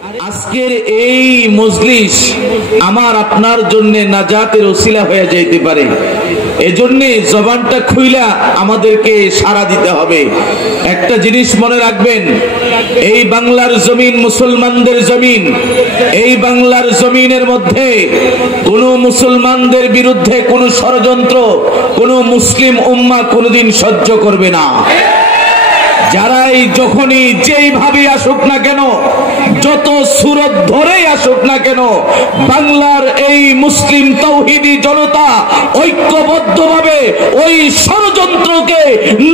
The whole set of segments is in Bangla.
আজকের এই মজলিস আমার আপনার জন্য নাজাতের ওসিলা হয়ে যাইতে পারে। এজন্য জবানটা খুইলা আমাদেরকে সাড়া দিতে হবে। একটা জিনিস মনে রাখবেন, এই বাংলার জমিন মুসলমানদের জমিন। এই বাংলার জমিনের মধ্যে কোন মুসলমানদের বিরুদ্ধে কোন ষড়যন্ত্র কোন মুসলিম উম্মাহ কোনদিন সহ্য করবে না। যারাই যখনই যেইভাবে আসুক না কেন, যত সুরত ধরেই আসুক না কেন, বাংলার এই মুসলিম তাওহীদি জনতা ঐক্যবদ্ধভাবে ওই ষড়যন্ত্রকে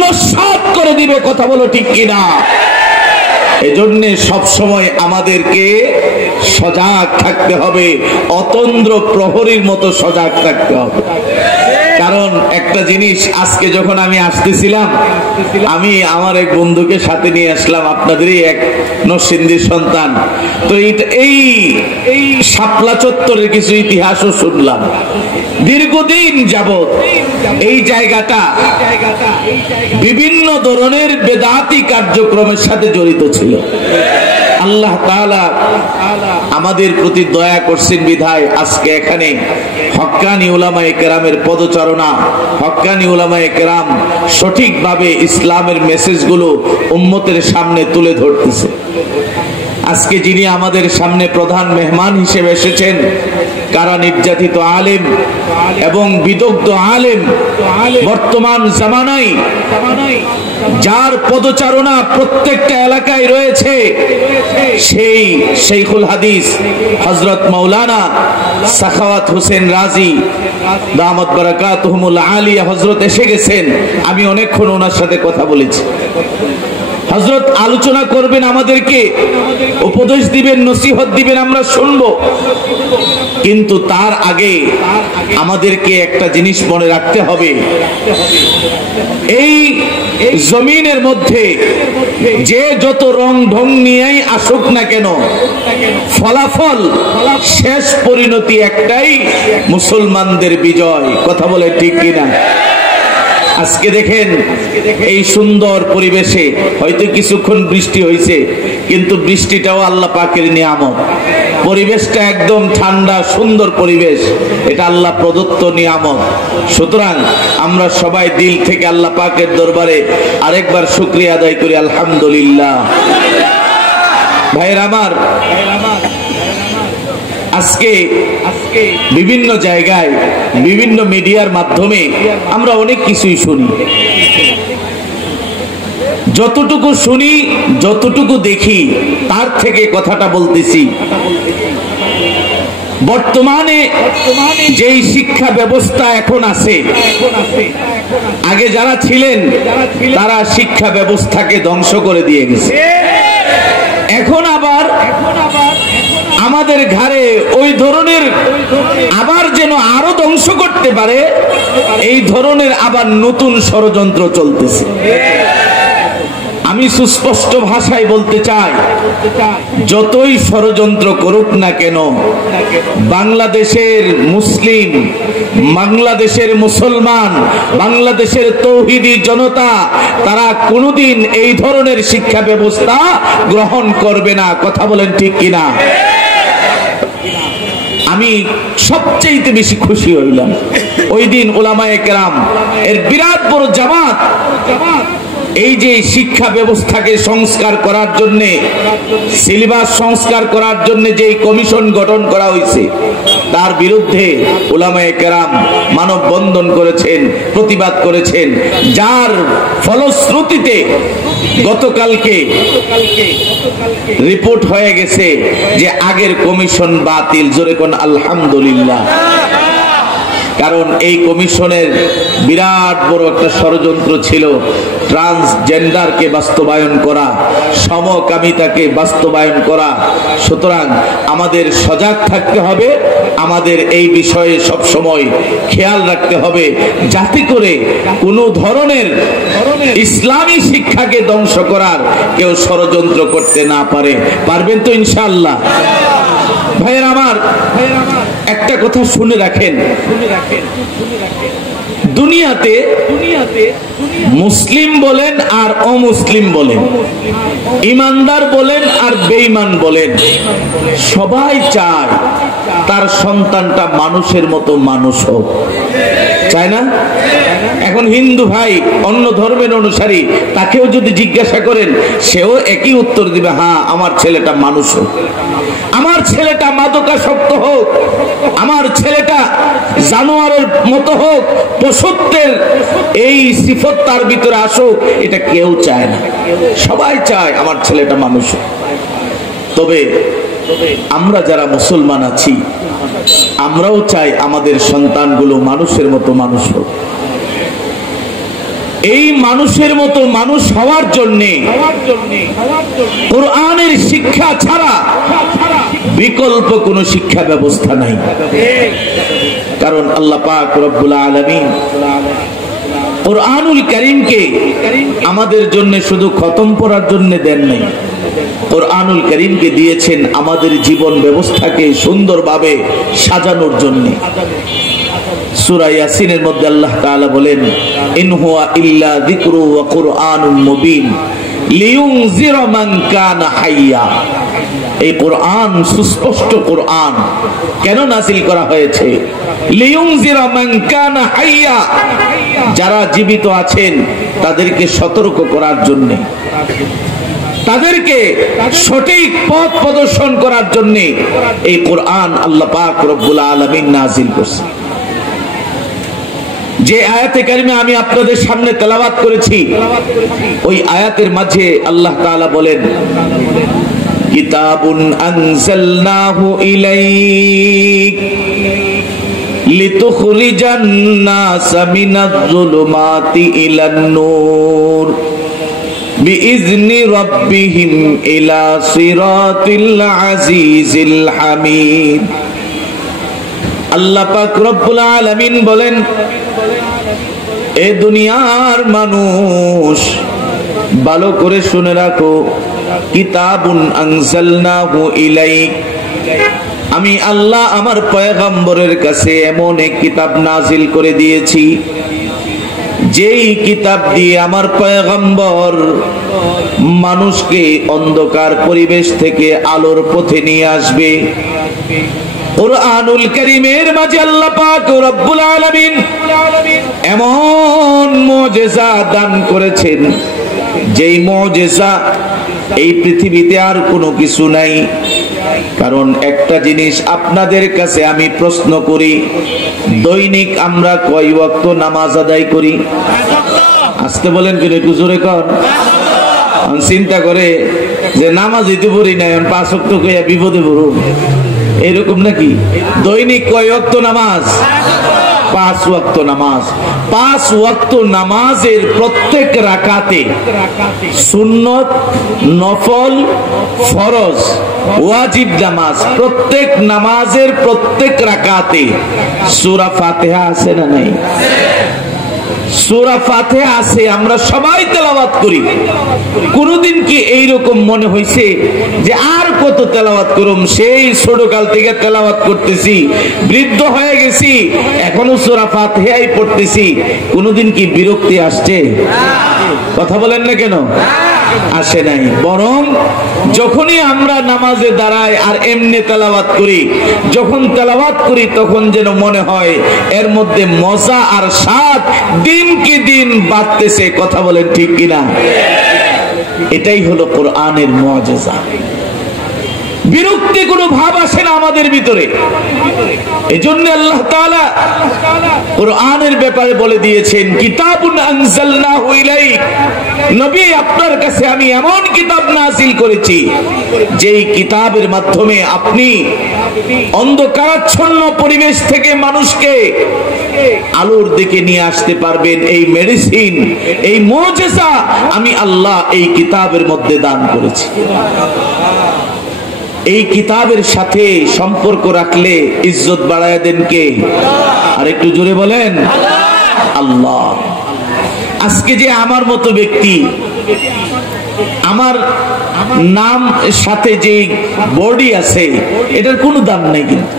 নস্যাৎ করে দিবে। কথা বলো ঠিক কিনা? এজন্য সব সময় আমাদেরকে সজাগ থাকতে হবে, অতন্দ্র প্রহরীর মতো সজাগ থাকতে হবে। কারণ একটা জিনিস, আজকে যখন আমি আসতেছিলাম, আমি আমার এক বন্ধুকে সাথে নিয়ে আসলাম, আপনাদেরই এক নরসিংদীর সন্তান। তো এই শাপলা চত্বরের কিছু ইতিহাসও শুনলাম। দীর্ঘদিন যাবত এই জায়গাটা বিভিন্ন ধরনের বেদাতি কার্যক্রমের সাথে জড়িত ছিল। আল্লাহ তাআলা আমাদের প্রতি দয়া করছেন বিধায় আজকে এখানে হক্কানি উলামায়ে কেরামের পদচারণা, হক্কানি উলামায়ে কেরাম সঠিকভাবে ইসলামের মেসেজগুলো উম্মতের সামনে তুলে ধরতেছে। আজকে যিনি আমাদের সামনে প্রধান মেহমান হিসেবে এসেছেন, কারা নির্যাতিত আলেম এবং বিদগ্ধ আলেম, বর্তমান জামানায় যার পদচারণা প্রত্যেকটা এলাকায় রয়েছে, সেই শেখুল হাদিস হযরত মাওলানা সাখাওয়াত হোসেন রাজি দামাত বারাকাতুহুমুল আলিয়া হযরত এসে গেছেন। আমি অনেকক্ষণ ওনার সাথে কথা বলেছি। হযরত আলোচনা করবেন, আমাদেরকে উপদেশ দিবেন, নসিহত দিবেন, আমরা শুনবো। কিন্তু তার আগে আমাদেরকে একটা জিনিস মনে রাখতে হবে, এই জমিনের মধ্যে যে যত রং ঢং নিয়েই আসুক না কেন, ফলাফল শেষ পরিণতি একটাই, মুসলমানদের বিজয়। কথা বলে ঠিক কিনা? আজকে দেখেন এই সুন্দর পরিবেশে হয়তো কিছুক্ষণ বৃষ্টি হয়েছে, কিন্তু বৃষ্টিটাও আল্লাহ পাকের নিয়ামত। পরিবেশটা একদম ঠান্ডা সুন্দর পরিবেশ, এটা আল্লাহ প্রদত্ত নিয়ামত। সুতরাং আমরা সবাই দিল থেকে আল্লাহ পাকের দরবারে আরেকবার শুকরিয়া আদায় করি, আলহামদুলিল্লাহ। ভাইয়ের আমার, আজকে বিভিন্ন জায়গায় বিভিন্ন মিডিয়ার মাধ্যমে আমরা অনেক কিছুই শুনি। যতটুকু শুনি, যতটুকু দেখি, তার থেকে কথাটা বলতেছি। বর্তমানে যেই শিক্ষা ব্যবস্থা এখন আছে, আগে যারা ছিলেন তারা শিক্ষা ব্যবস্থাকে ধ্বংস করে দিয়ে গেছে। এখন আবার আমাদের ঘাড়ে ওই ধরনের আবার যেন আরো ধ্বংস করতে পারে, এই ধরনের আবার নতুন ষড়যন্ত্র চলতেছে। আমি সুস্পষ্ট ভাষায় বলতে চাই, যতই ষড়যন্ত্র করুক না কেন, বাংলাদেশের মুসলিম, বাংলাদেশের মুসলমান, বাংলাদেশের তৌহিদি জনতা, তারা কোনোদিন এই ধরনের শিক্ষা ব্যবস্থা গ্রহণ করবে না। কথা বলেন ঠিক কিনা? আমি সবচেয়ে বেশি খুশি হইলাম ওই দিন উলামায়ে কেরাম এর বিরাট বড় জামাত এই যে শিক্ষা ব্যবস্থাকে সংস্কার করার জন্য, সিলেবাস সংস্কার করার জন্য যে কমিশন গঠন করা হয়েছে, তার বিরুদ্ধে উলামায়ে কেরাম মানববন্ধন করেছেন, প্রতিবাদ করেছেন, যার ফলশ্রুতিতে গতকালকে রিপোর্ট হয়ে গেছে যে আগের কমিশন বাতিল। জোরে কোন আলহামদুলিল্লাহ। কারণ এই কমিশনের বিরাট বড় একটা ষড়যন্ত্র ছিল, ট্রান্সজেন্ডারকে বাস্তবায়ন করা, সমকামিতাকে বাস্তবায়ন করা। সুতরাং আমাদের সজাগ থাকতে হবে, আমাদের এই বিষয়ে সব সময় খেয়াল রাখতে হবে, যাতে করে কোনো ধরনের ইসলামী শিক্ষাকে ধ্বংস করার কেউ ষড়যন্ত্র করতে না পারে। পারবেন তো ইনশাআল্লাহ? ভাইয়েরা আমার, একটা কথা শুনে রাখেন, দুনিয়াতে মুসলিম বলেন আর অমুসলিম বলেন, ইমানদার বলেন আর বেঈমান বলেন, সবাই চায় তার সন্তানটা মানুষের মতো মানুষ হোক, চায় না? এখন হিন্দু ভাই, অন্য ধর্মের অনুসারী, তাকেও যদি জিজ্ঞাসা করেন, সেও একই উত্তর দিবে, হ্যাঁ আমার ছেলেটা মানুষ হোক, আমার ছেলেটা মাদকাসক্ত হোক, আমার ছেলেটা জানোয়ারের মতো হোক, পশুত্বের এই সিফত তার ভিতরে আসুক, এটা কেউ চায় না। সবাই চায় আমার ছেলেটা মানুষ হোক। তবে আমরা যারা মুসলমান আছি, আমরাও চাই আমাদের সন্তানগুলো মানুষের মতো মানুষ হোক। এই মানুষের মতো মানুষ হওয়ার জন্যে কোরআনের শিক্ষা ছাড়া বিকল্প কোনো শিক্ষা ব্যবস্থা নাই। কারণ আল্লাহ পাক রব্বুল আলামিন কোরআনুল কারীমকে আমাদের জন্য শুধু খতম পড়ার জন্য দেন নাই, কোরআনুল কারীমকে দিয়েছেন আমাদের জীবন ব্যবস্থাকে সুন্দরভাবে সাজানোর জন্য। সূরা ইয়াসিনের মধ্যে আল্লাহ তাআলা বলেন, ইন হুয়া ইল্লা যিকরু ওয়া কুরআনুম মুবিন লিইউনযিরা মান কানা হাইয়া। এই কোরআন সুস্পষ্ট কোরআন কেন নাযিল করা হয়েছে? লিইউনযিরা মান কানা হাইয়া, যারা জীবিত আছেন তাদেরকে সতর্ক করার জন্য, তাদেরকে সঠিক পথ প্রদর্শন করার জন্য এই কোরআন আল্লাহ পাক রব্বুল আলামিন নাযিল করেছেন। যে আয়াতে কারিমে আমি আপনাদের সামনে তেলাওয়াত করেছি, ওই আয়াতের মাঝে আল্লাহ তাআলা বলেন, কিতাবুন আনজালনাহু ইলাইক লিতুখরিজান নাসা মিনাজ যুলুমাতি ইলান নূর বিইজনি রাব্বিহিম ইলা সিরাতিল আজিজিল হামিদ। আল্লাহ পাক রব্বুল আলামিন বলেন, এ দুনিয়ার মানুষ ভালো করে শুনে রাখো, কিতাবুন আনজালনাহু ইলাইক, আমি আল্লাহ আমার পয়গম্বরের কাছে এমন এক কিতাব নাজিল করে দিয়েছি, যেই কিতাব দিয়ে আমার পয়গম্বর মানুষকে অন্ধকার পরিবেশ থেকে আলোর পথে নিয়ে আসবে। কোরআনুল কারীমের মাঝে আল্লাহ পাক রব্বুল আলামিন এমন মুজিজা দান করেছেন, যেই মুজিজা এই পৃথিবীতে আর কোনো কিছু নাই। কারণ একটা জিনিস আপনাদের কাছে আমি প্রশ্ন করি, দৈনিক আমরা কয় ওয়াক্ত নামাজ আদায় করি? আসতে বলেন, কেন একটু জোরে কর। চিন্তা করে যে নামাজ দিতে পড়ি না, 5 ওয়াক্ত কইয়া বিপদে পড়ুন, এরকম নাকি? দৈনিক কয় ওয়াক্ত নামাজ? 5 ওয়াক্ত নামাজ। 5 ওয়াক্ত নামাজের প্রত্যেক রাকাতে সুন্নত, নফল, ফরজ, ওয়াজিব নামাজ, প্রত্যেক নামাজের প্রত্যেক রাকাতে সূরা ফাতিহা আছে না নাই? সূরা ফাতিহা আছে, আমরা সবাই তেলাওয়াত করি। কোনদিন কি এইরকম মনে হয়েছে যে আর কত তেলাওয়াত করুম, সেই ছোটকাল থেকে তেলাওয়াত করতেছি, বৃদ্ধ হয়ে গেছি, এখনো সূরা ফাতিহাই পড়তেছি, কোনদিন কি বিরক্তি আসছে? কথা বলেন না কেন? আসে নাই। বরং যখনই আমরা নামাজে দাঁড়াই আর এমনি তেলাওয়াত করি, যখন তেলাওয়াত করি তখন যেন মনে হয় এর মধ্যে মজা আর স্বাদ দিন কি দিন বাড়তেছে। কথা বলেন ঠিক কিনা? এটাই হলো কোরআনের মুজিজা। বিরক্তি কোনো ভাব আসে না আমাদের ভিতরে। এজন্য আল্লাহ তাআলা কোরআনের ব্যাপারে বলে দিয়েছেন, কিতাবুন আনজালনাহু ইলাইক, নবী আপনার কাছে আমি এমন কিতাব নাযিল করেছি, যেই কিতাবের মাধ্যমে আপনি অন্ধকারাচ্ছন্ন পরিবেশ থেকে মানুষকে আলোর দিকে নিয়ে আসতে পারবেন। এই মেডিসিন, এই মুজিজা আমি আল্লাহ এই কিতাবের মধ্যে দান করেছি। এই কিতাবের সাথে সম্পর্ক রাখলে ইজ্জত বাড়ায় দেন কে? আর একটু জোরে বলেন, আল্লাহ। আজকে যে আমার মতো ব্যক্তি, নাম সাথে যে বডি আছে এটার কোনো দাম নেই। কিন্তু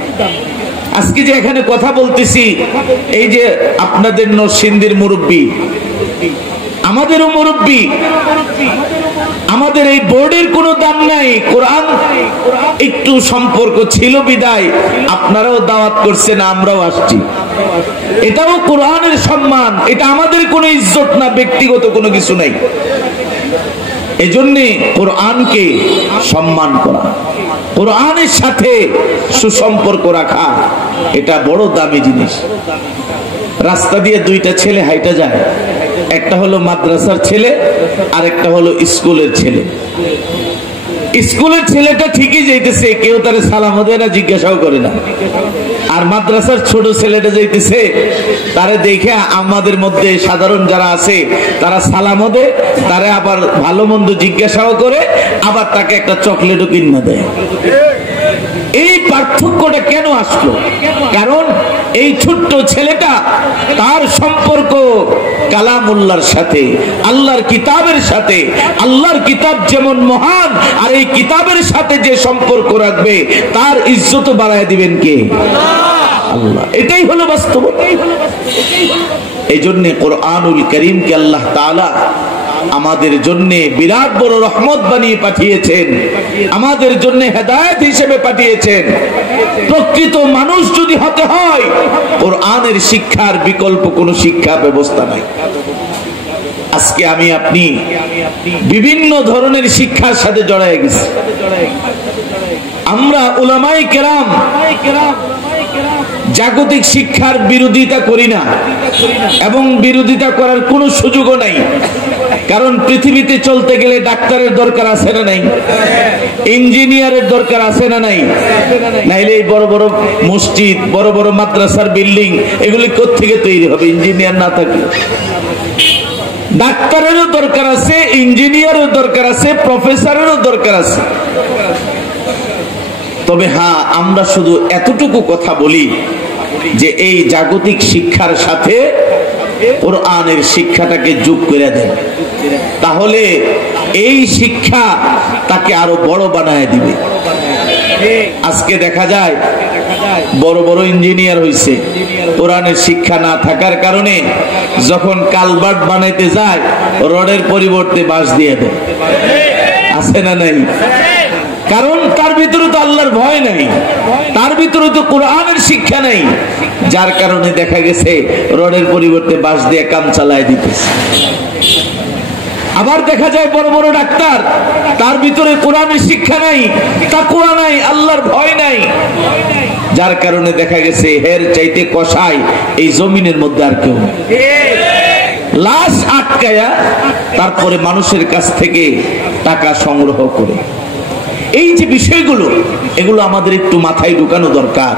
আজকে যে এখানে কথা বলতেছি, এই যে আপনাদের নরসিংদীর মুরব্বী, আমাদেরও মুরব্বী, আমাদের এই বোর্ডের কোনো দাম নাই। কোরআন একটু সম্পর্ক ছিল বিদায় আপনারাও দাওয়াত করছেন, আমরাও আসছি। এটাও কোরআনের সম্মান, এটা আমাদের কোনো ইজ্জত না, ব্যক্তিগত কোনো কিছু নাই। এজন্যে কোরআনকে সম্মান করা, কোরআনের সাথে সুসম্পর্ক রাখা, এটা বড় দামি জিনিস। রাস্তা দিয়ে দুইটা ছেলে হাইটা যায়, একটা হলো মাদ্রাসার ছেলে আর একটা হলো স্কুলের ছেলে। স্কুলের ছেলেটা ঠিকই যাইতেছে, কেউ তারে সালামও দেয় না, জিজ্ঞাসাও করে না। আর মাদ্রাসার ছোট ছেলেটা যাইতেছে, তারে দেখে আমাদের মধ্যে সাধারণ যারা আছে তারা সালামও দেয়, তারে আবার ভালো মন্দ জিজ্ঞাসাও করে, আবার তাকে একটা চকলেটও কিনে দেয়। এই পার্থক্যটা কেন আসলো? কারণ এই ছোট্ট ছেলেটা, তার সম্পর্ক কালামুল্লাহর সাথে, আল্লাহর কিতাবের সাথে। আল্লাহর কিতাব যেমন মহান, আর এই কিতাবের সাথে যে সম্পর্ক রাখবে তার ইজ্জত বাড়ায় দিবেন কে? আল্লাহ। এটাই হলো বাস্তব। এই জন্য কোরআনুল কারীমকে আল্লাহ তাআলা আমাদের জন্য বিরাট বড় রহমত বানিয়ে পাঠিয়েছেন, আমাদের জন্য হেদায়েত হিসেবে পাঠিয়েছেন। প্রকৃত মানুষ যদি হতে হয়, কোরআনের শিক্ষার বিকল্প কোনো শিক্ষা ব্যবস্থা নাই। আজকে আমি আপনি বিভিন্ন ধরনের শিক্ষার সাথে জড়ায় গেছি। আমরা উলামায়ে কেরাম জাগতিক শিক্ষার বিরোধিতা করি না, এবং বিরোধিতা করার কোনো সুযোগও নাই। কারণ পৃথিবীতে চলতে গেলে ডাক্তারের দরকার আছে না নাই? ইঞ্জিনিয়ারের দরকার আছে না নাই? নাইলে এই বড় বড় মসজিদ, বড় বড় মাদ্রাসার বিল্ডিং, এগুলি কোত্থেকে তৈরি হবে ইঞ্জিনিয়ার না থাকলে? ডাক্তারেরও দরকার আছে, ইঞ্জিনিয়ারের দরকার আছে, প্রফেসরেরও দরকার আছে। তবে হ্যাঁ, আমরা শুধু এতটুকু কথা বলি যে এই জাগতিক শিক্ষার সাথে কোরআনের শিক্ষাটাকে যোগ করে দেন, তাহলে এই শিক্ষা তাকে আরো বড় বানায় দিবে। আজকে দেখা যায় বড় বড় ইঞ্জিনিয়ার হইছে, কোরআনের শিক্ষা না থাকার কারণে যখন কালভার্ট বানাইতে যায় রডের পরিবর্তে বাঁশ দিয়ে দেয়। আছে না নাই? কারণ তার ভিতরে তো আল্লাহর ভয় নাই, তার ভিতরে তো কোরআনের শিক্ষা নাই, যার কারণে দেখা গেছে রডের পরিবর্তে বাঁশ দিয়ে কাম চালায় দিতেছে। আবার দেখা যায় বড় বড় ডাক্তার, তার ভিতরে কোরআনের শিক্ষা নাই, তাকওয়া নাই, আল্লাহর ভয় নাই, যার কারণে দেখা গেছে হের চাইতে কসাই এই জমিনের মধ্যে আর কেউ নেই। লাশ আটকায়া তারপরে মানুষের কাছ থেকে টাকা সংগ্রহ করে। এই যে বিষয়গুলো, এগুলো আমাদের একটু মাথায় ঢুকানো দরকার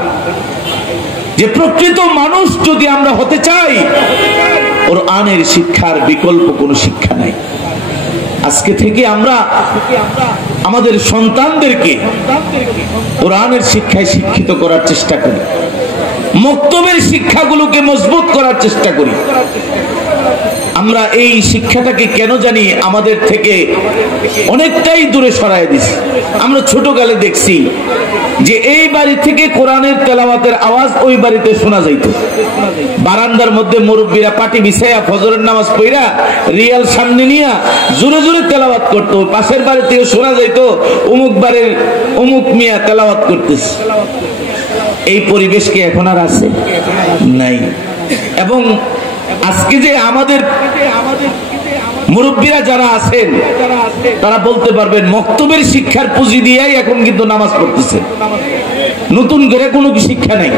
যে প্রকৃত মানুষ যদি আমরা হতে চাই, কোরআনের শিক্ষার বিকল্প কোনো শিক্ষা নাই। আজকে থেকে আমরা আমাদের সন্তানদেরকে কোরআনের শিক্ষায় শিক্ষিত করার চেষ্টা করি, মক্তবের শিক্ষাগুলোকে মজবুত করার চেষ্টা করি। আমরা এই শিক্ষাটাকে কেন জানি আমাদের থেকে অনেকটাই দূরে সরায় দিছি। আমরা ছোটকালে দেখছি যে এই বাড়ি থেকে কোরআনের তেলাওয়াতের আওয়াজ ওই বাড়িতে শোনা যাইত। বারান্দার মধ্যে মুরব্বীরা পাটি বিছাইয়া ফজরের নামাজ পড়া রিয়াল সামনে নিয়ে জোরে জোরে তেলাওয়াত করতো। পাশের বাড়ি থেকে শোনা যাইত অমুক বাড়ির অমুক মিয়া তেলাওয়াত করতেছে। এই পরিবেশ কি এখন আর আছে? নাই। এবং আজকে যে আমাদের মুরব্বীরা যারা আছেন তারা বলতে পারবেন মক্তবের শিক্ষার পুঁজি দিয়েই এখন কিন্তু নামাজ পড়তেছে, নতুন করে কোনো শিক্ষা নেই।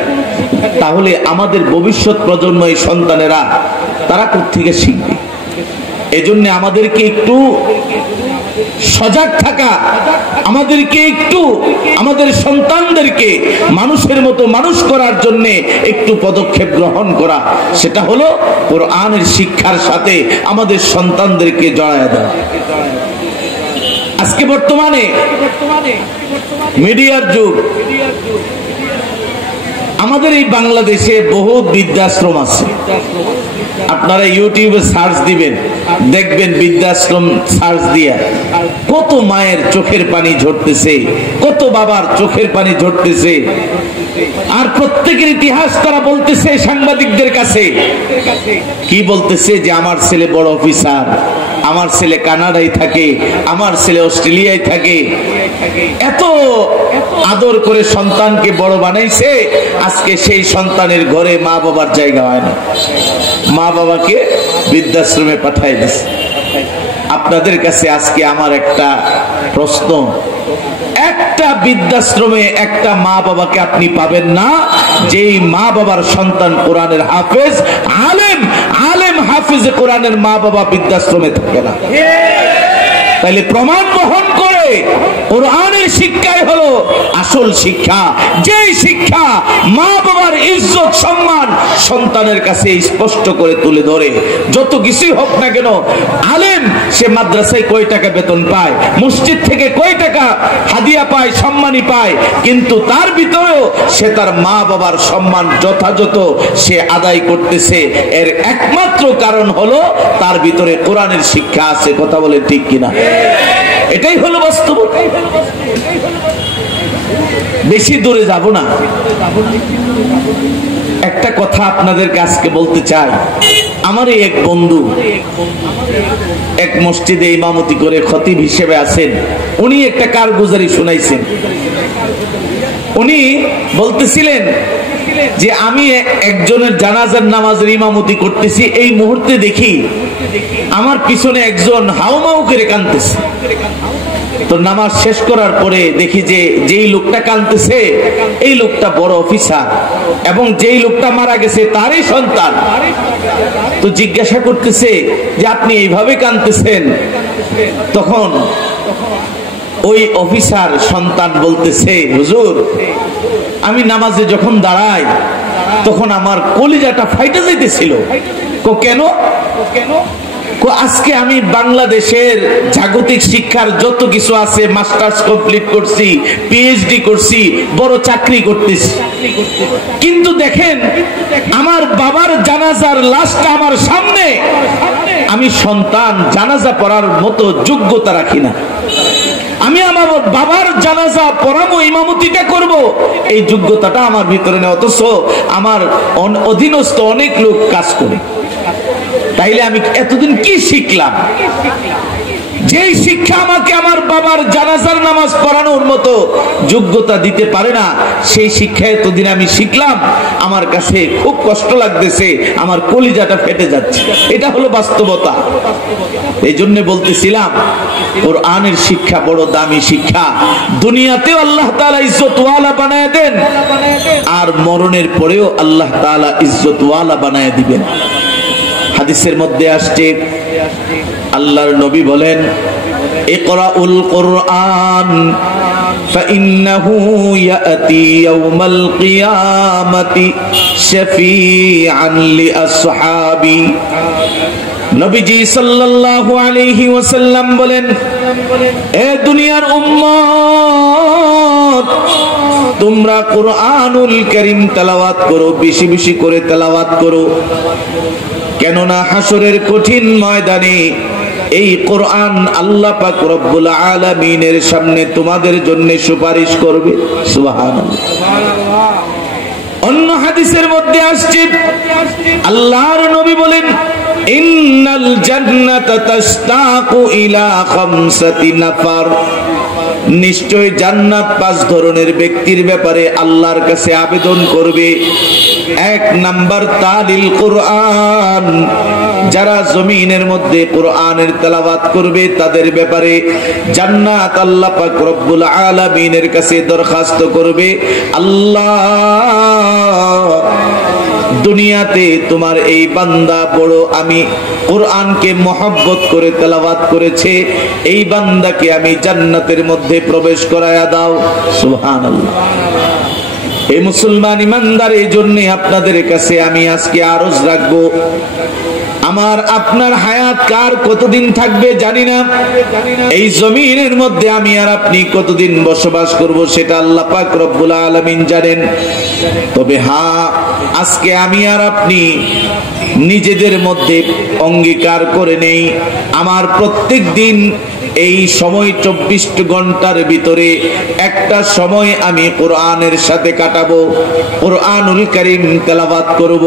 তাহলে আমাদের ভবিষ্যৎ প্রজন্ম, এই সন্তানেরা তারা কোত্থেকে শিখবে? এজন্য আমাদেরকে একটু সজাগ থাকা, আমাদেরকে একটু আমাদের সন্তানদেরকে মানুষের মতো মানুষ করার জন্য একটু পদক্ষেপ গ্রহণ করা, সেটা হলো কোরআনের শিক্ষার সাথে আমাদের সন্তানদেরকে জড়ায় দেওয়া। আজকে বর্তমানে মিডিয়ার যুগ, আমাদের এই বাংলাদেশে বহু বৃদ্ধাশ্রম আছে। আপনারা ইউটিউবে সার্চ দিবেন, দেখবেন বৃদ্ধাশ্রম সার্চ দিয়া কত মায়ের চোখের পানি ঝরতেছে, কত বাবার চোখের পানি ঝরতেছে। আর প্রত্যেকের ইতিহাস তারা বলতেছে সাংবাদিকদের কাছে, কি বলতেছে যে আমার ছেলে বড় অফিসার, আমার ছেলে কানাডায় থাকে, আমার ছেলে অস্ট্রেলিয়ায় থাকে। এত আদর করে সন্তানকে বড় বানাইছে, আজকে সেই সন্তানের ঘরে মা বাবার জায়গা হয় না, মা বাবাকে বৃদ্ধাশ্রমে পাঠায় দিচ্ছে। আপনাদের কাছে আজকে আমার একটা প্রশ্ন, একটা বৃদ্ধাশ্রমে একটা মা বাবাকে আপনি পাবেন না যেই মা বাবার সন্তান কোরআনের হাফেজ, আলেম হাফেজ কোরআনের মা বাবা বৃদ্ধাশ্রমে থাকে না। তাইলে প্রমাণ বহন করে কোরআনের শিক্ষাই হলো আসল শিক্ষা, যেই শিক্ষা মা বাবার ইজ্জত সম্মান সন্তানের কাছে স্পষ্ট করে তুলে ধরে। যত কিছুই হোক না কেন, আলেম সে মাদ্রাসায় কয় টাকা বেতন পায়, মসজিদ থেকে কয় টাকা হাদিয়া পায়, সম্মানী পায়, কিন্তু তার ভিতরেও সে তার মা বাবার সম্মান যথাযথ সে আদায় করতেছে। এর একমাত্র কারণ হলো তার ভিতরে কোরআনের শিক্ষা আছে। কথা বলে ঠিক কিনা? এটাই হলো বাস্তব। বেশি দূরে যাব না, একটা কথা আপনাদের কাছে বলতে চাই। আমার এক বন্ধু এক মসজিদে ইমামতি করে খতিব হিসেবে আছেন, উনি একটা কারগুজারি শুনাইছেন। উনি বলতেছিলেন যে আমি একজনের জানাজার নামাজের ইমামতি করতেছি, এই মুহূর্তে দেখি আমার পিছনে একজন হাউমাউ করে কাঁদতেছে। তো নামাজ শেষ করার পরে দেখি যে যেই লোকটা কাঁদতেছে এই লোকটা বড় অফিসার এবং যেই লোকটা মারা গেছে তারই সন্তান। তো জিজ্ঞাসা করতেছে যে আপনি এইভাবে কাঁদতেছেন? তখন ওই অফিসার সন্তান বলতেছে, হুজুর আমি নামাজে যখন দাঁড়াই তখন আমার কলিজাটা ফাইটা যাইতেছিল। কেন? আজকে আমি বাংলাদেশের জাগতিক শিক্ষার যত কিছু আছে মাস্টার্স কমপ্লিট করছি, পিএইচডি করছি, বড় চাকরি করতেছি, কিন্তু দেখেন আমার বাবার জানাজার লাশটা আমার সামনে, আমি সন্তান জানাজা পড়ার মতো যোগ্যতা রাখি না। আমি আমার বাবার জানাজা পড়াবো, ইমামতিটা করব, এই যোগ্যতাটা আমার ভিতরে নেই। অথচ আমার অধীনস্থ অনেক লোক কাজ করে। তাইলে আমি এতদিন কি শিখলাম? যেই শিক্ষা আমাকে আমার বাবার জানাজার নামাজ পড়ানোর মতো যোগ্যতা দিতে পারে না, সেই শিক্ষা এতদিন আমি শিখলাম। আমার কাছে খুব কষ্ট লাগতেছে, আমার কলিজাটা ফেটে যাচ্ছে। এটা হলো বাস্তবতা। এই জন্য বলতেছিলাম কোরআনের শিক্ষা বড় দামি শিক্ষা। দুনিয়াতেও আল্লাহ তাআলা ইজ্জতওয়ালা বানায় দেন, আর মরণের পরেও আল্লাহ তাআলা ইজ্জতওয়ালা বানায় দিবেন। হাদিসের মধ্যে আসছে, আল্লাহর নবী বলেন, ইকরাউল কুরআন ফাইন্নাহু ইয়াতি ইয়াউমাল কিয়ামাতি শাফিআন লিআসহাবি। নবীজি সাল্লাল্লাহু আলাইহি ওয়াসাল্লাম বলেন, এ দুনিয়ার উম্মত, তোমরা কুরআনুল কারীম তেলাওয়াত করো, বেশি বেশি করে তেলাওয়াত করো। কেননা হাসরের কঠিন ময়দানে এই কোরআন আল্লাহ পাক রব্বুল আলামিনের সামনে তোমাদের জন্য সুপারিশ করবে। সুবহানাল্লাহ। অন্য হাদিসের মধ্যে আসছে, আল্লাহর নবী বলেন, ইন্নাল জান্নাতা তাশতাকু ইলা খামসাতি নাফার। নিশ্চয় জান্নাত পাঁচ ধরনের ব্যক্তির ব্যাপারে আল্লাহর কাছে আবেদন করবে। এক নাম্বার তালিল কোরআন, যারা জমিনের মধ্যে কোরআনের তেলাওয়াত করবে তাদের ব্যাপারে জান্নাত আল্লাহ পাক রব্বুল আলামিনের কাছে দরখাস্ত করবে, আল্লাহ দুনিয়াতে তোমার এই বান্দা বড় আমি কোরআনকে মহব্বত করে তেলাওয়াত করেছে, এই বান্দাকে আমি জান্নাতের মধ্যে প্রবেশ করায়া দাও। সুবহানাল্লাহ। এই মুসলমান ইমানদার, এই জন্য আপনাদের কাছে আমি আজকে আরজ রাখবো, আমার আপনার হায়াত কার কতদিন থাকবে জানি না। এই জমিনের মধ্যে আমি আর আপনি কতদিন বসবাস করব সেটা আল্লাহ পাক রব্বুল আলামিন জানেন। তবে হ্যাঁ, আজকে আমি আর আপনি নিজেদের মধ্যে অঙ্গীকার করে নেই, আমার প্রত্যেক দিন এই সময় 24 ঘন্টার ভিতরে একটা সময় আমি কোরআনের সাথে কাটাবো, কোরআনুল কারীম তেলাওয়াত করব।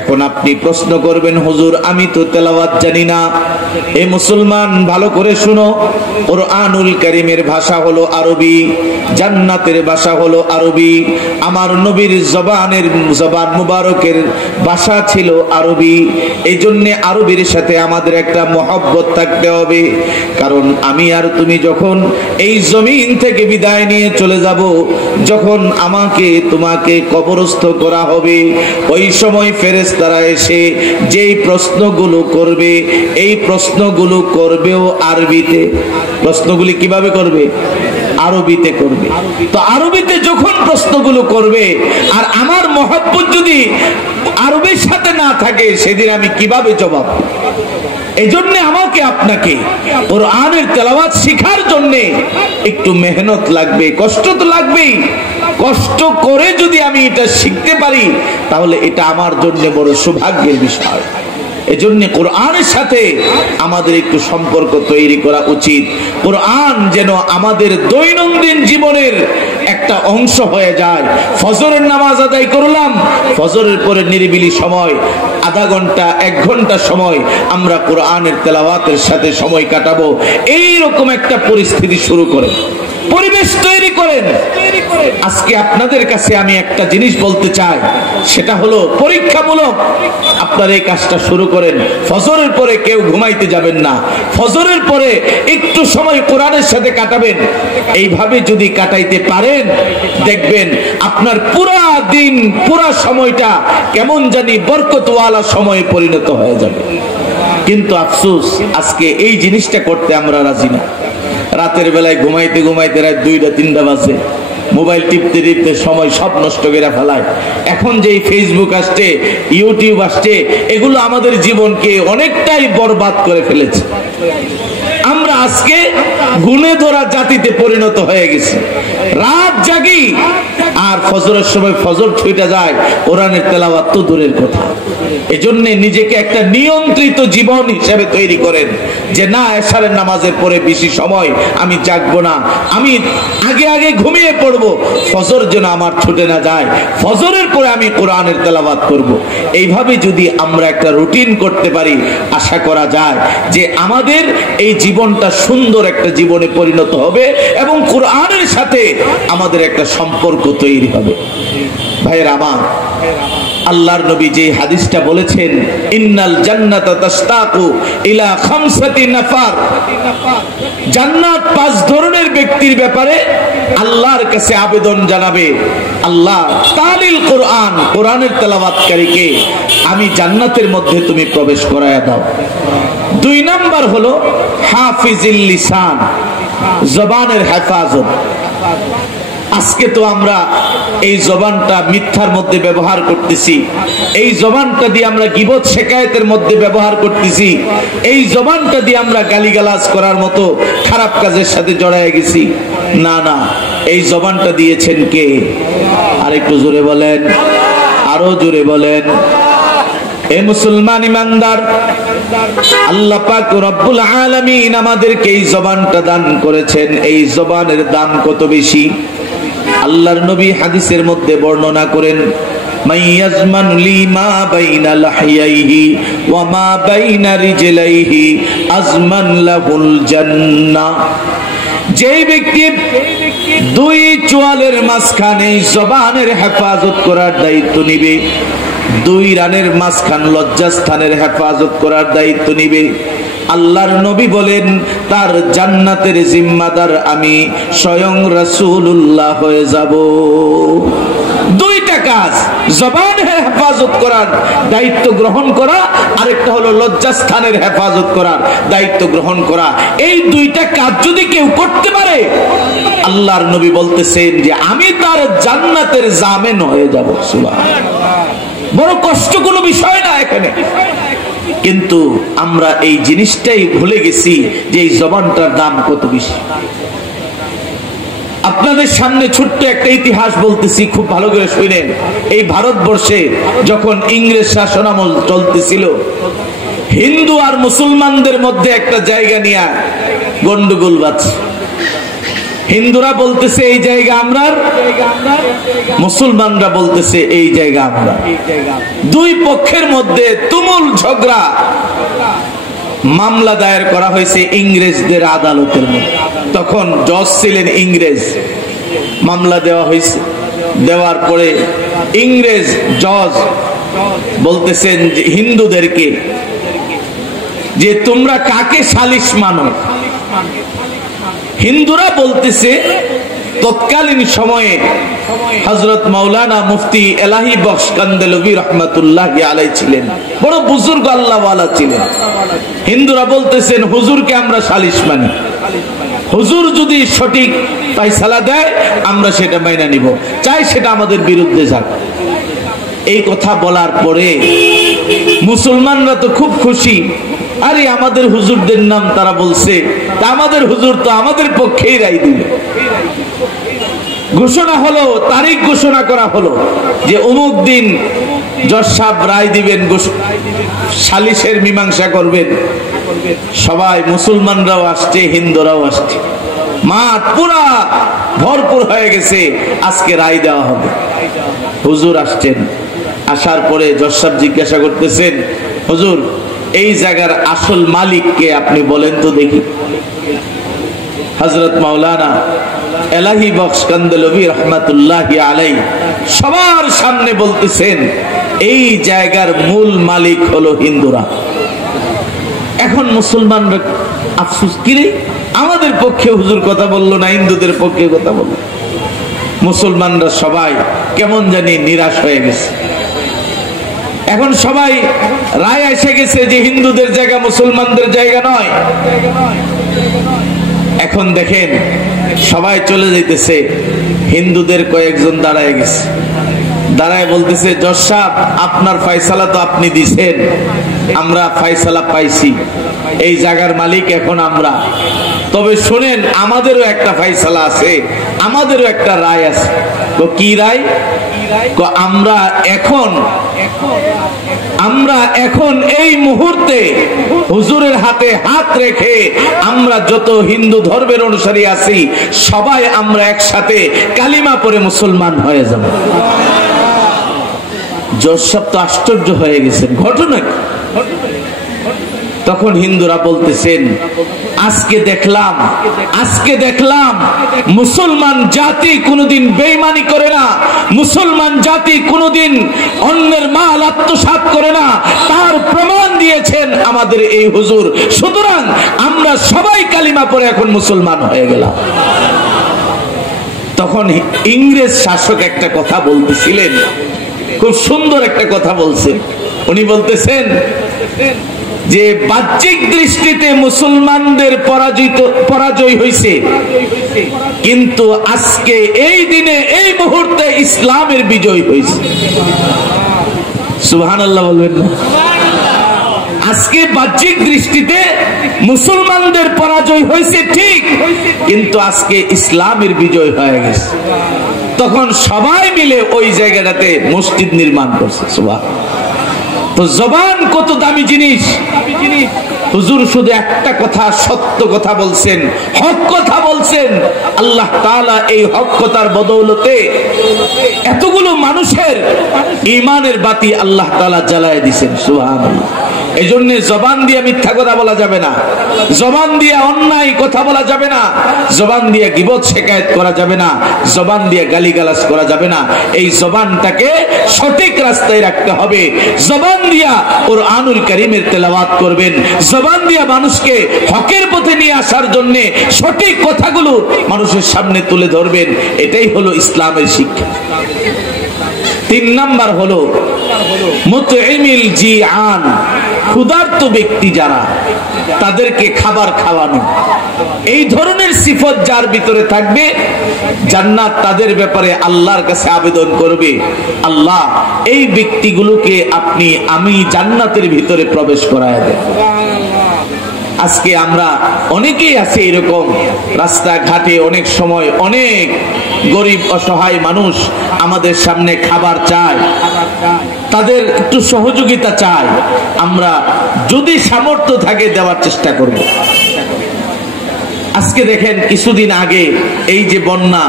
এখন আপনি প্রশ্ন করবেন, হুজুর আমি তো তেলাওয়াত জানি না। এ মুসলমান, ভালো করে শুনো, কোরআনুল কারীমের ভাষা হলো আরবি, জান্নাতের ভাষা হলো আরবি, আমার নবীর জবান মুবারকের ভাষা ছিল আরবি। এই জন্য আরবির সাথে আমাদের একটা মহব্বত থাকতে হবে। কারণ আমি আর তুমি যখন এই জমিন থেকে বিদায় নিয়ে চলে যাব, যখন আমাকে তোমাকে কবরস্থ করা হবে, ওই সময় ফেরেশতারা এসে যেই প্রশ্নগুলো করবে, এই প্রশ্নগুলো করবেও আরবিতে। প্রশ্নগুলি কিভাবে করবে? আরবিতে করবে। তো আরবিতে যখন প্রশ্নগুলো করবে, আর আমার মহব্বত যদি আরবির সাথে না থাকে, সেদিন আমি কিভাবে জবাব? এই জন্য আমাকে আপনাকে কোরআনের তেলাওয়াত শিখার জন্য একটু মেহনত লাগবে, কষ্ট তো লাগবেই। কষ্ট করে যদি আমি এটা শিখতে পারি, তাহলে এটা আমার জন্য বড় সৌভাগ্যের বিষয়। এজন্য কোরআনের সাথে আমাদের একটু সম্পর্ক তৈরি করা উচিত। কোরআন যেন আমাদের দৈনন্দিন জীবনের একটা অংশ হয়ে যায়। ফজরের নামাজ আদায় করলাম, ফজরের পরে নিরিবিলি সময় আধা ঘন্টা 1 ঘন্টা সময় আমরা কোরআনের তেলাওয়াতের সাথে সময় কাটাবো। এইরকম একটা পরিস্থিতি শুরু করেন, পরিবেশ তৈরি করেন। আজকে আপনাদের কাছে আমি একটা জিনিস বলতে চাই, সেটা হলো পরীক্ষামূলক আপনারা এই কাজটা শুরু করেন। ফজরের পরে কেউ ঘুমাইতে যাবেন না, ফজরের পরে একটু সময় কোরআনের সাথে কাটাবেন। এইভাবে যদি কাটাইতে পারেন, দেখবেন আপনার পুরা দিন, পুরা সময়টা কেমন জানি বরকতওয়ালা সময়ে পরিণত হয়ে যাবে। কিন্তু আফসোস, আজকে এই জিনিসটা করতে আমরা রাজি না। রাতের বেলায় ঘুমাইতে ঘুমাইতে রাত 2টা-3টা বাজে, মোবাইল টিপতে টিপতে সময় সব নষ্ট করে ফেলায়। এখন যে ফেসবুক আসছে, ইউটিউব আসছে, এগুলো আমাদের জীবনকে অনেকটাই বরবাদ করে ফেলেছে। আমরা আজকে গুণে ধরা জাতিতে পরিণত হয়ে গেছি। রাত জাগি আর ফজরের সময় ফজর ছুটে যায়, কোরআনের তেলাওয়াত তো দূরের কথা। এজন্য নিজেকে একটা নিয়ন্ত্রিত জীবন হিসেবে তৈরি করেন, যে না, এশারের নামাজের পরে বেশি সময় আমি জাগবো না, আমি আগে আগে ঘুমিয়ে পড়বো, ফজর যেন আমার ছুটে না যায়, ফজরের পরে আমি কোরআনের তেলাওয়াত করব। এইভাবে যদি আমরা একটা রুটিন করতে পারি, আশা করা যায় যে আমাদের এই জীবনটা সুন্দর একটা জীবনে পরিণত হবে এবং কোরআনের সাথে আমাদের একটা সম্পর্ক তৈরি হবে। ভাইয়ের আমার, আল্লাহর নবী যে হাদিসটা বলেছেন, ইন্নাল জান্নাতা তাশতাকু ইলা 5 নাফার, জান্নাত 5 ধরনের ব্যক্তির ব্যাপারে আল্লাহর কাছে আবেদন জানাবে, আল্লাহ তালিল কোরআন, কোরআনের তেলাওয়াতকারীকে আমি জান্নাতের মধ্যে তুমি প্রবেশ করায়া দাও। 2 নাম্বার হলো হাফিজিল লিসান, জবানের হেফাজত। আজকে তো আমরা এই জবানটা মিথ্যার মধ্যে ব্যবহার করতেছি, এই জবানটা দিয়ে আমরা গীবত শিকায়েতের মধ্যে ব্যবহার করতেছি, এই জবানটা দিয়ে আমরা গালিগালাজ করার মতো খারাপ কাজের সাথে জড়ায় গেছি। না না, এই জবানটা দিয়েছেন কে? আরেকটু জোরে বলেন, আরো জোরে বলেন। এ মুসলমান ইমানদার, আল্লাহ পাক রব্বুল আলামিন আমাদেরকে এই জবানটা দান করেছেন। এই জবানের দাম কত বেশি! আল্লাহর নবী হাদিসের মধ্যে বর্ণনা করেন, মাইয়াজমান লিমা বাইনা লাহিয়াইহি ওয়া মা বাইনা রিজলাইহি আজমান লাহুল জান্নাহ। যে ব্যক্তি 2 চোয়ালের মাঝখানে জবানের হেফাজত করার দায়িত্ব নিবে, 2 রানের মাঝখান লজ্জাস্থানের হেফাজত করার দায়িত্ব নিবে, আল্লাহর নবী বলেন তার জান্নাতের জিম্মাদার আমি স্বয়ং রাসূলুল্লাহ হয়ে যাব। 2টা কাজ, জবানের হেফাজত করার দায়িত্ব গ্রহণ করা, আরেকটা হলো লজ্জাস্থানের হেফাজত করার দায়িত্ব গ্রহণ করা। এই 2টা কাজ যদি কেউ করতে পারে, আল্লাহর নবী বলতেছেন যে আমি তার জান্নাতের জামিন হয়ে যাব। সুবহানাল্লাহ। বড় কষ্ট কোনো বিষয় না এখানে। কিন্তু আমরা এই জিনিসটাই ভুলে গেছি যে এই জবানটার দাম কত বেশি। আপনাদের সামনে ছোট্ট একটা ইতিহাস বলতেছি, খুব ভালো করে শুনেন। এই ভারতবর্ষে যখন ইংরেজ শাসনামল চলতেছিল, হিন্দু আর মুসলমানদের মধ্যে একটা জায়গা নিয়ে গন্ডগোল বাজছে। হিন্দুরা বলতেছে এই জায়গা আমরার, মুসলমানরা বলতেছে এই জায়গা আমরা। দুই পক্ষের মধ্যে তুমুল ঝগড়া, মামলা দায়ের করা হয়েছে ইংরেজদের আদালতের মধ্যে। তখন জজ ছিলেন ইংরেজ। মামলা দেওয়া হয়েছে, দেওয়ার পরে ইংরেজ জজ বলতেছেন যে হিন্দুদেরকে যে তোমরা কাকে সালিশ মানো। হিন্দুরা বলতেছে তৎকালীন সময়ে হযরত মাওলানা মুফতি এলাহি বখশ কান্দেলভি রাহমাতুল্লাহি আলাইহি ছিলেন, বড় বুজুর্গ আল্লাহওয়ালা ছিলেন। হিন্দুরা বলতেছেন হুজুরকে আমরা সালিশ মানি, হুজুর যদি সঠিক ফয়সালা দেয় আমরা সেটা মাইনা নিব, চাই সেটা আমাদের বিরুদ্ধে যাক। এই কথা বলার পরে মুসলমানরা তো খুব খুশি, আরে আমাদের হুজুরদের নাম তারা বলছে, তা আমাদের হুজুর তো আমাদের পক্ষেই রায় দিবে। ঘোষণা হলো, তারিখ ঘোষণা করা হলো যে অমুক দিন জজ সাহেব রায় দিবেন, সালিশের মীমাংসা করবেন। সবাই মুসলমানরাও আসছে, হিন্দুরাও আসছে, মাঠ পুরা ভরপুর হয়ে গেছে, আজকে রায় দেওয়া হবে। হুজুর আসছেন, আসার পরে জজ সাহেব জিজ্ঞাসা করতেছেন, হুজুর এই জায়গার আসল মালিক কে আপনি বলেন তো দেখি। হযরত মাওলানা এলাহি বখশ কান্দেলভি রাহমাতুল্লাহি আলাইহি সবার সামনে বলতেছেন এই জায়গার মূল মালিক হলো হিন্দুরা। এখন মুসলমানরা আফসোস, কিরে আমাদের পক্ষে হুজুর কথা বললো না, হিন্দুদের পক্ষে কথা বললো। মুসলমানরা সবাই কেমন জানি নিরাশ হয়ে গেছে। এখন সবাই রায় এসে গেছে যে হিন্দুদের জায়গা মুসলমানদের জায়গা নয়। এখন দেখেন সবাই চলে যাইতেছে, হিন্দুদের কয়েকজন দাঁড়ায় গেছে, দাঁড়ায় বলতেছে জজ সাহেব আপনার ফয়সালা তো আপনি দিছেন, আমরা ফয়সালা পাইছি, এই জায়গার মালিক এখন আমরা। তবে শুনেন আমাদেরও একটা ফয়সালা আছে, আমাদেরও একটা রায় আছে। তো কি রায়? আমরা এখন এই মুহূর্তে হুজুরের হাতে হাত রেখে আমরা যত হিন্দু ধর্মের অনুসারী আছি সবাই আমরা একসাথে কালিমা পড়ে মুসলমান হয়ে যাব। জজ সাহেব তো আশ্চর্য হয়ে গেছেন, ঘটনা কি? তখন হিন্দুরা বলতেছেন আজকে দেখলাম মুসলমান জাতি কোনোদিন বেঈমানি করে না, মুসলমান জাতি কোনোদিন অন্যের মাল আত্মসাৎ করে না, তার প্রমাণ দিয়েছেন আমাদের এই হুজুর। সুতরাং আমরা সবাই কালিমা পড়ে এখন মুসলমান হয়ে গেলাম। তখন ইংরেজ শাসক একটা কথা বলতেছিলেন, খুব সুন্দর একটা কথা বলছেন। উনি বলতেছেন যে বাহ্যিক দৃষ্টিতে মুসলমানদের পরাজয় হয়েছে, কিন্তু আজকে এই দিনে এই মুহূর্তে ইসলামের বিজয় হয়েছে। সুবহানাল্লাহ বলবেন না? আজকে বাহ্যিক দৃষ্টিতে মুসলমানদের পরাজয় হয়েছে ঠিক, কিন্তু আজকে ইসলামের বিজয় হয়ে গেছে। তখন সবাই মিলে ওই জায়গাটাতে মসজিদ নির্মাণ করছে। সুবহানাল্লাহ। তো জবান কত দামি জিনিস। হুজুর শুধু একটা কথা, সত্য কথা বলছেন, হক কথা বলছেন। আল্লাহ তাআলা এই হক কথার বদৌলতে এতগুলো মানুষের ঈমানের বাতি আল্লাহ তাআলা জ্বালায় দিয়েছেন। সুবহানাল্লাহ। এই জন্য জবান দিয়ে মিথ্যা কথা বলা যাবে না, জবান দিয়ে অন্যায় কথা বলা যাবে না, জবান দিয়ে গীবত শিকায়েত করা যাবে না, জবান দিয়ে গালিগালাজ করা যাবে না। এই জবানটাকে সঠিক রাস্তায় রাখতে হবে। জবান দিয়া কুরআনুল কারীমের তেলাওয়াত করবেন, জবান দিয়া মানুষকে হকের পথে নিয়ে আসার জন্য সঠিক কথাগুলো মানুষের সামনে তুলে ধরবেন। এটাই হলো ইসলামের শিক্ষা। 3 নাম্বার হলো মুতঈমিল জিআন, ক্ষুধার্ত ব্যক্তি যারা, তাদেরকে খাবার খাওয়ানো, এই ধরনের সিফত যার ভিতরে থাকবে, জান্নাত তাদের ব্যাপারে আল্লাহর কাছে আবেদন করবে, আল্লাহ এই ব্যক্তিগুলোকে আপনি আমি জান্নাতের ভিতরে প্রবেশ করায় দেন। আজকে আমরা অনেকেই আছে এরকম, রাস্তাঘাটে অনেক সময় অনেক গরিব অসহায় মানুষ আমাদের সামনে খাবার চায়, তাদের একটু সহযোগিতা চায়, আমরা যদি সামর্থ্য থাকে দেওয়ার চেষ্টা করব। আজকে দেখেন কিছুদিন আগে এই যে বন্যা,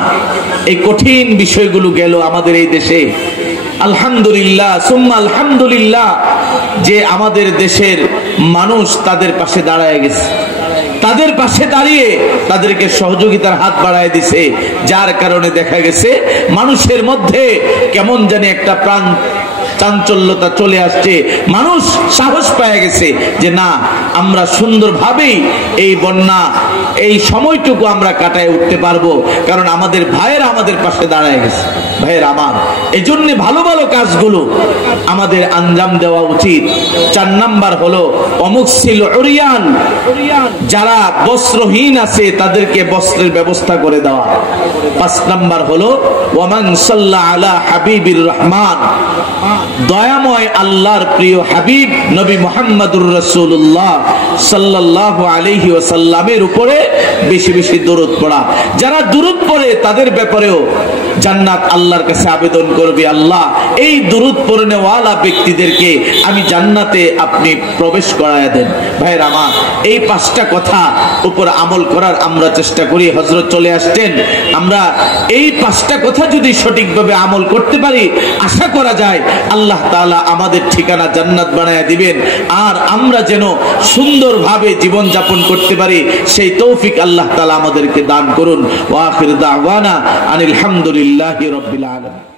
এই কঠিন বিষয়গুলো গেল আমাদের এই দেশে, আলহামদুলিল্লাহ সুম্মা আলহামদুলিল্লাহ যে আমাদের দেশের মানুষ তাদের পাশে দাঁড়ায় গেছে, তাদের পাশে দাঁড়িয়ে তাদেরকে সহযোগিতার হাত বাড়ায় দিছে, যার কারণে দেখা গেছে মানুষের মধ্যে কেমন জানি একটা প্রাণ চাঞ্চল্যতা চলে আসছে, মানুষ সাহস পেয়ে গেছে যে না, আমরা সুন্দরভাবেই এই বন্যা এই সময়টুকু আমরা কাটায় উঠতে পারবো, কারণ আমাদের ভাইয়েরা আমাদের পাশে দাঁড়ায় গেছে। ভাইয়ের আমার, এই জন্য ভালো ভালো কাজগুলো আমাদের আঞ্জাম দেওয়া উচিত। 4 নাম্বার হলো অমুকসিল উরিয়ান, যারা বস্ত্রহীন আছে তাদেরকে বস্ত্রের ব্যবস্থা করে দেওয়া। 5 নাম্বার হলো ওয়ামান সাল্লা আলা হাবিবির রহমান, দয়াময় আল্লাহর প্রিয় হাবিব নবী মুহাম্মদুর রাসূলুল্লাহ সাল্লাল্লাহু আলাইহি ওয়াসাল্লামের উপরে বেশি বেশি দরুদ পড়া। যারা দরুদ পড়ে তাদের ব্যাপারেও জান্নাত আল্লাহর কাছে আবেদন করবে, আল্লাহ এই দরুদ পড়নেওয়ালা ব্যক্তিদেরকে আমি জান্নাতে আপনি প্রবেশ করায় দেন। ভাইয়ের আমার, এই 5টা কথা উপর আমল করার আমরা চেষ্টা করি। হযরত চলে আসছেন, আমরা এই 5টা কথা যদি সঠিকভাবে আমল করতে পারি, আশা করা যায় আল্লাহ তাআলা আমাদের ঠিকানা জান্নাত বানায় দিবেন, আর আমরা যেন সুন্দরভাবে জীবন যাপন করতে পারি সেই তৌফিক আল্লাহ তাআলা আমাদেরকে দান করুন। ওয়া আখির দাওয়ানা আনিল হামদুলিল্লাহি রাব্বিল আলামিন।